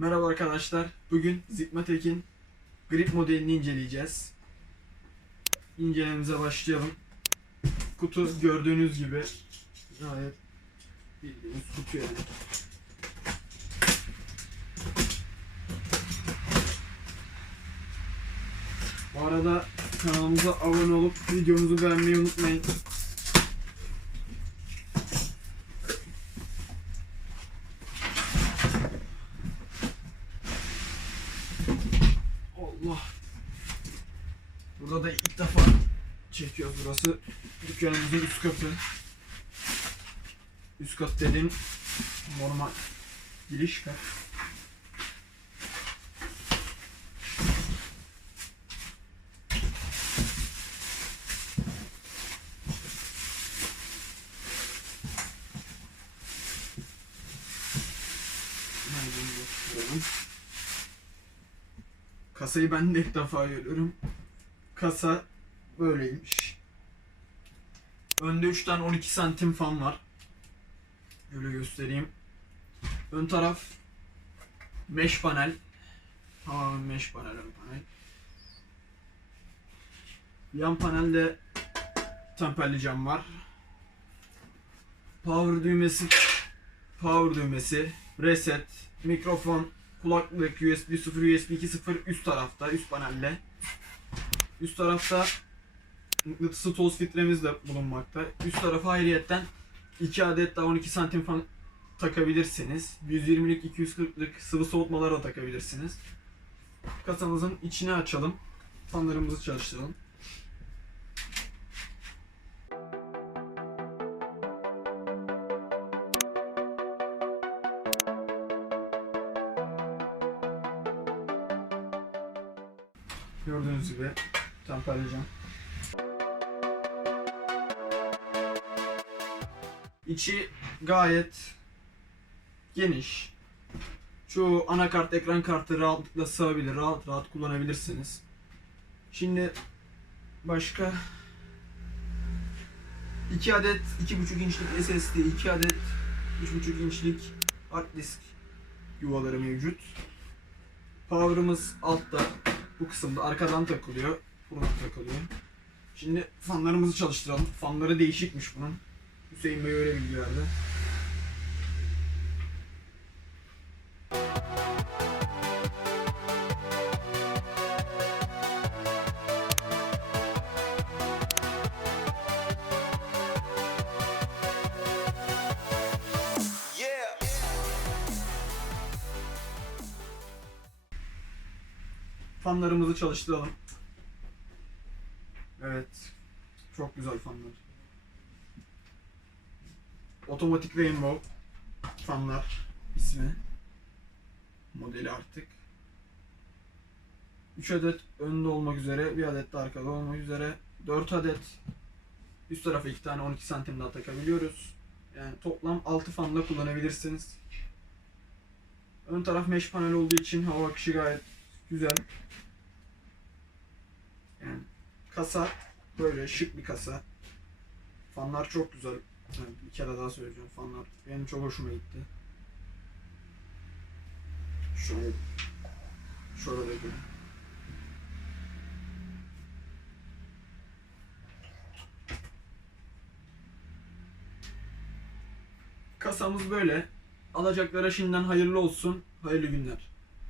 Merhaba arkadaşlar. Bugün Zigmatek'in grip modelini inceleyeceğiz. İncelememize başlayalım. Kutu gördüğünüz gibi gayet bildiğiniz kutu yani. Bu arada kanalımıza abone olup videomuzu beğenmeyi unutmayın. Burada da ilk defa çekiyoruz burası. Dükkanımızın üst katı. Üst kat dediğim normal giriş kat. Kasayı ben de ilk defa görüyorum. Kasa böyleymiş. Önde 3 tane 12 santim fan var. Böyle göstereyim. Ön taraf mesh panel. Tamamen mesh panel ön panel. Yan panelde temperli cam var. Power düğmesi, power düğmesi, reset, mikrofon, kulaklık, USB 0, USB 2.0 üst tarafta, üst panelde. Üst tarafta mıknatısı toz filtremiz de bulunmakta. Üst tarafa ayrıyetten 2 adet daha 12 santim fan takabilirsiniz. 120'lik 240'lık sıvı soğutmalara da takabilirsiniz. Kasamızın içini açalım. Fanlarımızı çalıştıralım. Gördüğünüz gibi temperli cam. İçi gayet geniş. Çoğu anakart, ekran kartı rahatlıkla sığabilir. Rahat rahat kullanabilirsiniz. Şimdi başka 2 adet 2.5 inçlik SSD, 2 adet 3.5 inçlik hard disk yuvaları mevcut. Power'ımız altta bu kısımda arkadan takılıyor. Buradan takılıyor. Şimdi fanlarımızı çalıştıralım. Fanları değişikmiş bunun. Hüseyin Bey öyle bilgi. Fanlarımızı çalıştıralım. Evet. Çok güzel fanlar. Otomatik Rainbow fanlar ismi. Modeli artık. 3 adet önde olmak üzere, bir adet de arkada olmak üzere 4 adet üst tarafa 2 tane 12 santim daha takabiliyoruz. Yani toplam 6 fanla kullanabilirsiniz. Ön taraf mesh panel olduğu için hava akışı gayet güzel. Yani kasa böyle şık bir kasa. Fanlar çok güzel. Yani bir kere daha söyleyeceğim fanlar. Benim çok hoşuma gitti. Şöyle şöyle görün. Kasamız böyle. Alacaklara şimdiden hayırlı olsun. Hayırlı günler.